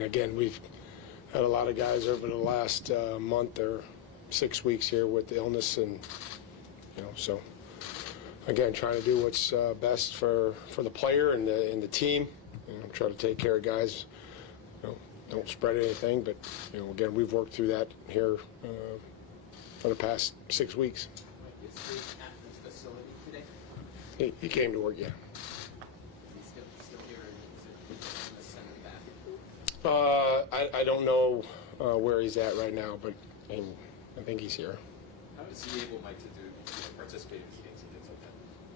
Again, we've had a lot of guys over the last month or 6 weeks here with illness, and so again, trying to do what's best for the player and the team. Try to take care of guys. Don't spread anything, but again, we've worked through that here for the past 6 weeks. Is he at this facility today? He came to work, yeah. Is he still here, or is it send him back? I don't know where he's at right now, but I think he's here. How is he able, Mike, to participate in these games and things like that?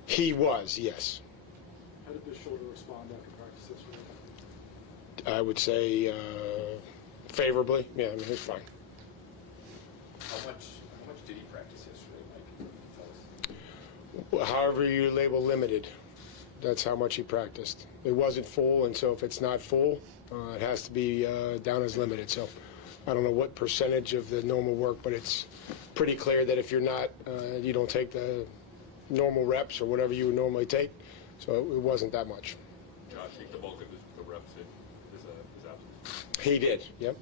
He was, yes. How did the shoulder respond after practice yesterday? I would say favorably. Yeah, I mean, he's fine. How much did he practice yesterday, Mike? Tell us. However you label limited, that's how much he practiced. It wasn't full, and so if it's not full, it has to be down as limited. So I don't know what percentage of the normal work, but it's pretty clear that if you're not, you don't take the normal reps or whatever you would normally take. So it wasn't that much. Josh, take the bulk of the reps in his absence. He did, yep.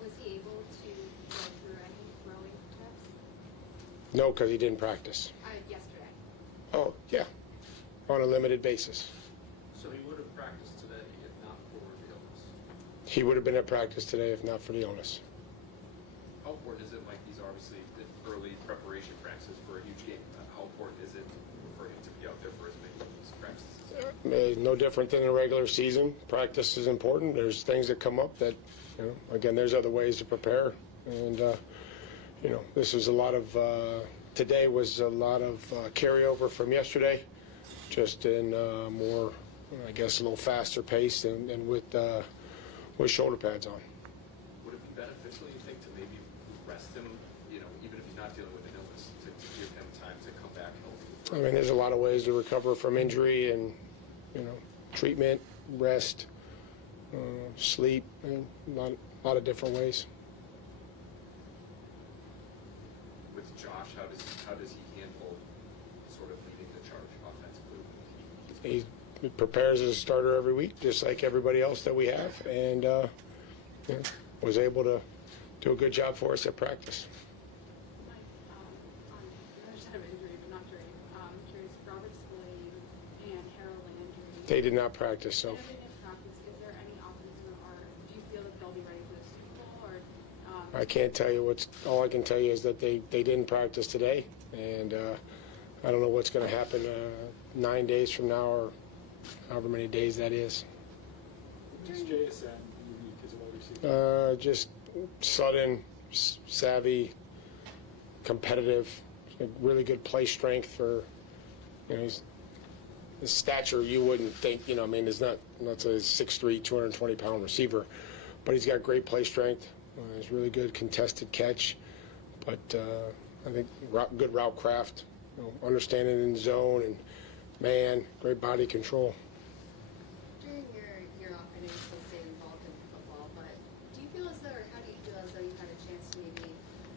Was he able to go through any throwing tests? No, because he didn't practice. Yesterday. Oh, yeah, on a limited basis. So he would have practiced today if not for the illness. He would have been at practice today if not for the illness. How important is it, Mike? These are obviously the early preparation practices for a huge game. How important is it for him to be out there for as many of these practices? No different than a regular season. Practice is important. There's things that come up that, again, there's other ways to prepare. And, this is a lot of, today was a lot of carryover from yesterday, just in more, I guess, a little faster pace and with shoulder pads on. Would it be beneficial, you think, to maybe rest him, even if he's not dealing with an illness, to give him time to come back healthy? I mean, there's a lot of ways to recover from injury and, treatment, rest, sleep, and a lot of different ways. With Josh, how does he handle sort of leading the charge offensively? He prepares as a starter every week, just like everybody else that we have, and was able to do a good job for us at practice. Mike, on the other side of injury, but not during, curious, Robert Spillane and Harold Landry. They did not practice, so. If they didn't practice, is there any optimism, or do you feel that they'll be ready for the Super Bowl, or? I can't tell you all I can tell you is that they didn't practice today, and I don't know what's going to happen 9 days from now or however many days that is. Who's JSN unique as a wide receiver? Just sudden, savvy, competitive, really good play strength for, his stature. You wouldn't think, he's not a 6'3", 220-pound receiver, but he's got great play strength. He's really good contested catch, but I think good route craft, understanding in zone and man, great body control. During your year off, I know you still stayed involved in football, but do you feel as though, or how do you feel as though you had a chance to maybe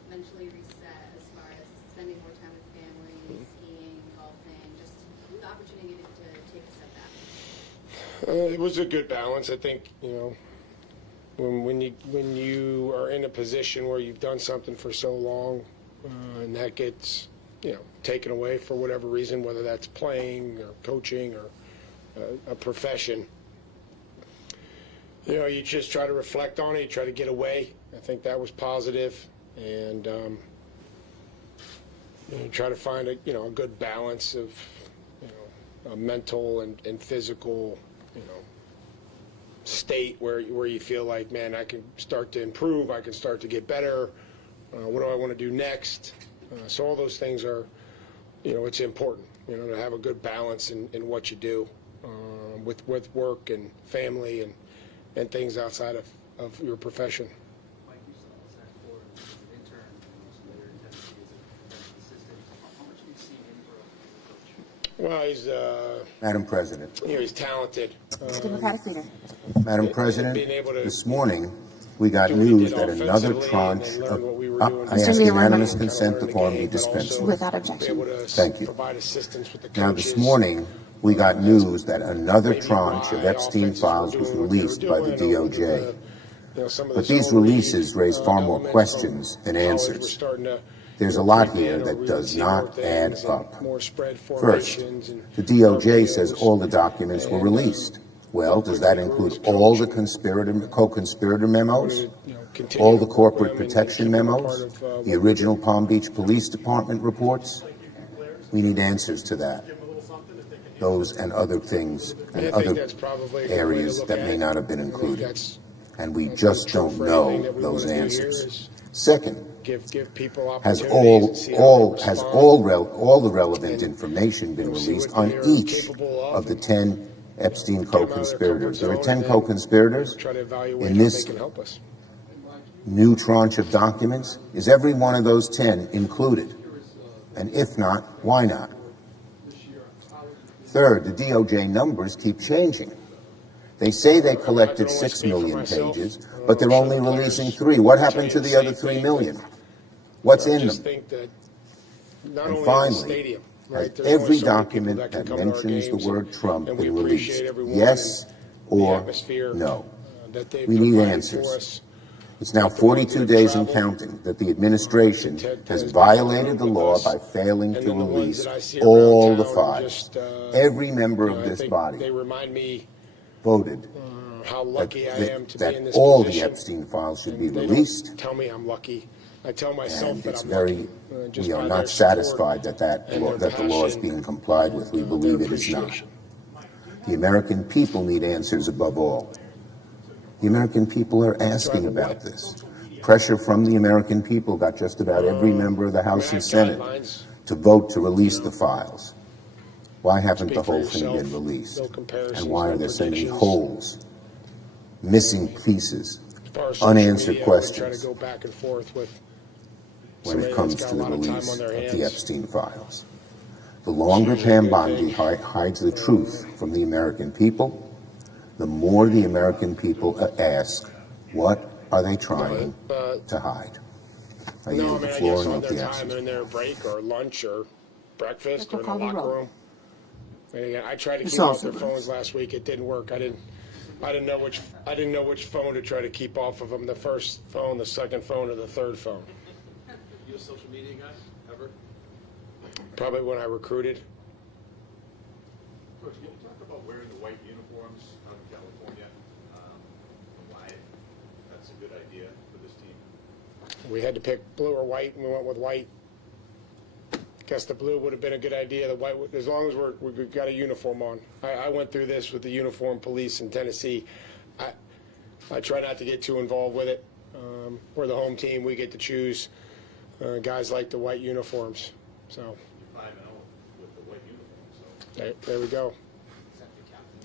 mentally reset as far as spending more time with family, skiing, golfing, just the opportunity to take a step back? It was a good balance. I think, when you are in a position where you've done something for so long, and that gets, taken away for whatever reason, whether that's playing or coaching or a profession, you just try to reflect on it, you try to get away. I think that was positive, and you try to find a good balance of a mental and physical state where you feel like, man, I can start to improve, I can start to get better. What do I want to do next? So all those things are, it's important, to have a good balance in what you do with work and family and things outside of your profession. Mike, you saw Zach Ford as an intern and later in Tennessee as an assistant. How much do you see him grow as a coach? Well, he's Madam President. he's talented. Democratic leader. Madam President, this morning we got news that another tranche of I ask unanimous consent the form be dispensed with. Without objection. Thank you. Provide assistance with the Now, this morning we got news that another tranche of Epstein files was released by the DOJ. But these releases raise far more questions than answers. There's a lot here that does not add up. First, the DOJ says all the documents were released. Well, does that include all the co-conspirator memos? All the corporate protection memos? The original Palm Beach Police Department reports? We need answers to that. Those and other things and other areas that may not have been included. And we just don't know those answers. Second, has all the relevant information been released on each of the 10 Epstein co-conspirators? There are 10 co-conspirators in this new tranche of documents. Is every one of those 10 included? And if not, why not? Third, the DOJ numbers keep changing. They say they collected 6 million pages, but they're only releasing 3. What happened to the other 3 million? What's in them? And finally, has every document that mentions the word Trump been released? Yes or no? We need answers. It's now 42 days and counting that the administration has violated the law by failing to release all the files. Every member of this body voted that all the Epstein files should be released. Tell me I'm lucky. I tell myself And that it's I'm very, lucky. we are not satisfied that the law is being complied with. We believe it is not. The American people need answers above all. The American people are asking about this. Pressure from the American people got just about every member of the House and Senate to vote to release the files. Why haven't the whole thing been released? And why are there so many holes, missing pieces, unanswered questions when it comes to the release of the Epstein files? The longer Pam Bondi hides the truth from the American people, the more the American people ask, what are they trying to hide? I yield the floor and hope the answer. In their break or lunch or breakfast or in the locker room. I tried to keep off their phones last week. It didn't work. I didn't know which phone to try to keep off of them. The first phone, the second phone, or the third phone. You a social media guy ever? Probably when I recruited. Coach, can you talk about wearing the white uniforms out in California? Why that's a good idea for this team? We had to pick blue or white, and we went with white. Guess the blue would have been a good idea. The white, as long as we've got a uniform on. I went through this with the uniform police in Tennessee. I try not to get too involved with it. We're the home team. We get to choose. Guys like the white uniforms. So. You're 5-0 with the white uniform. So. There we go.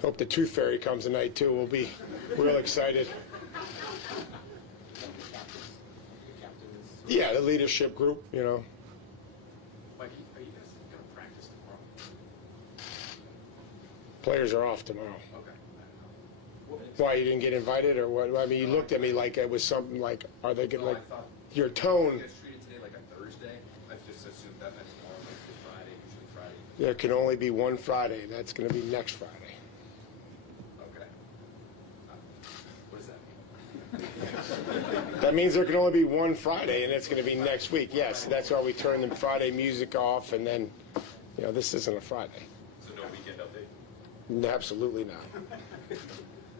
Hope the Tooth Fairy comes tonight too. We'll be real excited. Yeah, the leadership group. You know. Mike, are you guys going to practice tomorrow? Players are off tomorrow. Okay. Why, you didn't get invited or what? I mean, you looked at me like it was something like, are they going to, like, your tone. It's treated today like a Thursday. I just assumed that meant tomorrow, like Friday, usually Friday. There can only be one Friday. That's going to be next Friday. Okay. What does that mean? That means there can only be one Friday, and it's going to be next week. Yes, that's why we turn the Friday music off, and then, this isn't a Friday. So no weekend update? Absolutely not.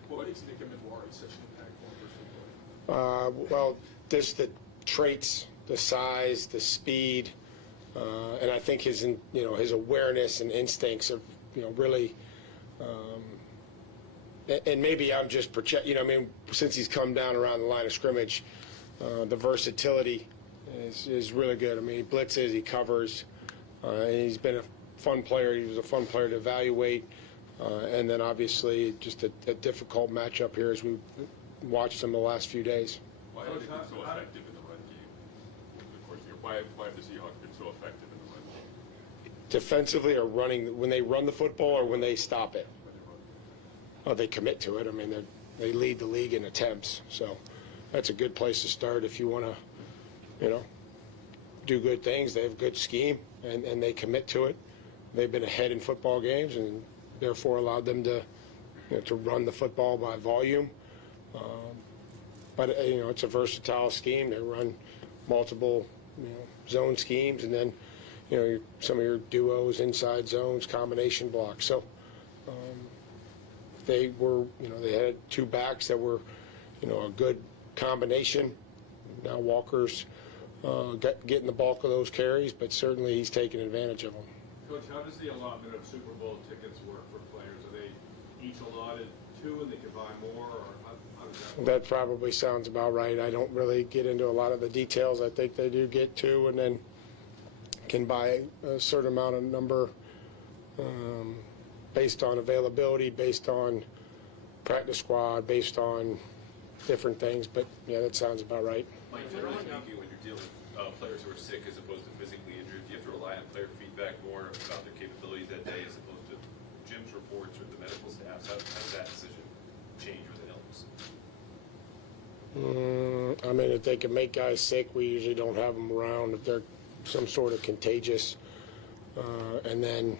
What makes Nick Amendola such an impactful person? Well, just the traits, the size, the speed, and I think his awareness and instincts of, really, and maybe I'm just projecting, since he's come down around the line of scrimmage, the versatility is really good. He blitzes, he covers, and he's been a fun player. He was a fun player to evaluate. And then obviously just a difficult matchup here as we watched him the last few days. Why have they been so effective in the run game? Of course, why have the Seahawks been so effective in the run game? Defensively or running, when they run the football or when they stop it? Oh, they commit to it. They lead the league in attempts. So that's a good place to start if you want to, do good things. They have a good scheme and they commit to it. They've been ahead in football games and therefore allowed them to, to run the football by volume. But it's a versatile scheme. They run multiple zone schemes, and then some of your duos, inside zones, combination blocks. So they were they had two backs that were a good combination. Now Walker's getting the bulk of those carries, but certainly he's taking advantage of them. Coach, how does the allotment of Super Bowl tickets work for players? Are they each allotted 2 and they can buy more, or how does that work? That probably sounds about right. I don't really get into a lot of the details. I think they do get 2 and then can buy a certain amount of number based on availability, based on practice squad, based on different things. But, yeah, that sounds about right. Mike, generally speaking, when you're dealing with players who are sick as opposed to physically injured, do you have to rely on player feedback more about their capabilities that day as opposed to Jim's reports or the medical staffs? How does that decision change with an illness? I mean, if they can make guys sick, we usually don't have them around if they're some sort of contagious. And then,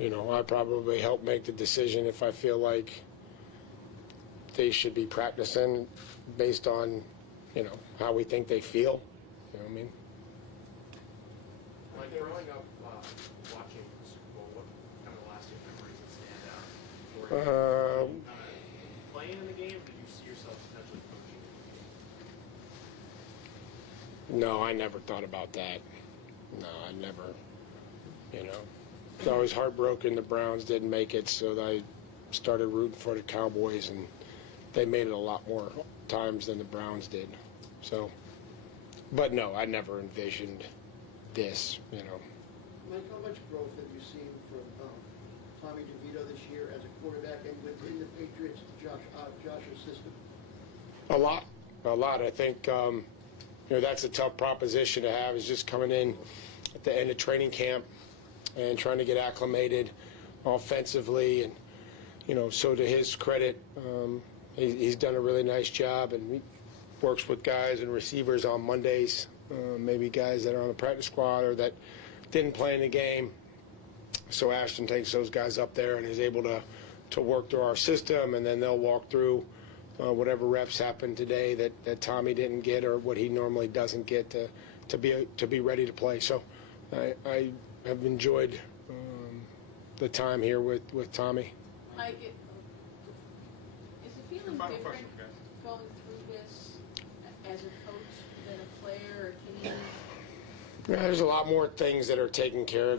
I probably help make the decision if I feel like they should be practicing based on, how we think they feel. You know what I mean? Like growing up watching the Super Bowl, what kind of lasting memories that stand out for you? Playing in the game, or did you see yourself potentially coaching? No, I never thought about that. No, I never, I was always heartbroken the Browns didn't make it, so I started rooting for the Cowboys, and they made it a lot more times than the Browns did. So, but no, I never envisioned this, Mike, how much growth have you seen from Tommy DeVito this year as a quarterback and within the Patriots, Josh's system? A lot. I think, that's a tough proposition to have, is just coming in at the end of training camp and trying to get acclimated offensively. And, so to his credit, he's done a really nice job, and he works with guys and receivers on Mondays, maybe guys that are on the practice squad or that didn't play in the game. So Ashton takes those guys up there and is able to work through our system, and then they'll walk through whatever reps happen today that Tommy didn't get or what he normally doesn't get to be ready to play. So I have enjoyed the time here with Tommy. Like, is it feeling Final different question, guys. going through this as a coach than a player or a team? Yeah, there's a lot more things that are taken care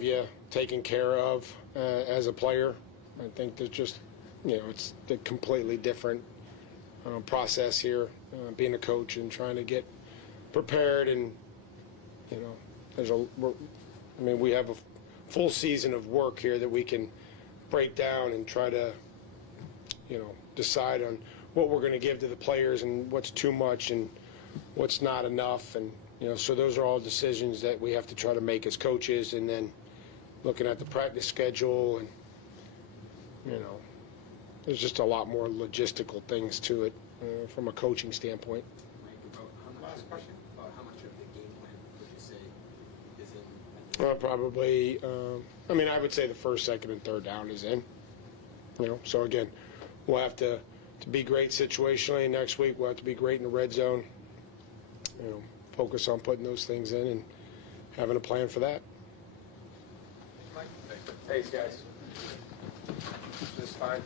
of as a player. I think there's just, it's a completely different process here, being a coach and trying to get prepared. And, we have a full season of work here that we can break down and try to, decide on what we're going to give to the players and what's too much and what's not enough. And, so those are all decisions that we have to try to make as coaches, and then looking at the practice schedule, and, there's just a lot more logistical things to it from a coaching standpoint. Mike, about how much of the game plan would you say is in? Probably, I would say the first, second, and third down is in. So again, we'll have to be great situationally next week. We'll have to be great in the red zone. Focus on putting those things in and having a plan for that. Thanks, guys. Just fine.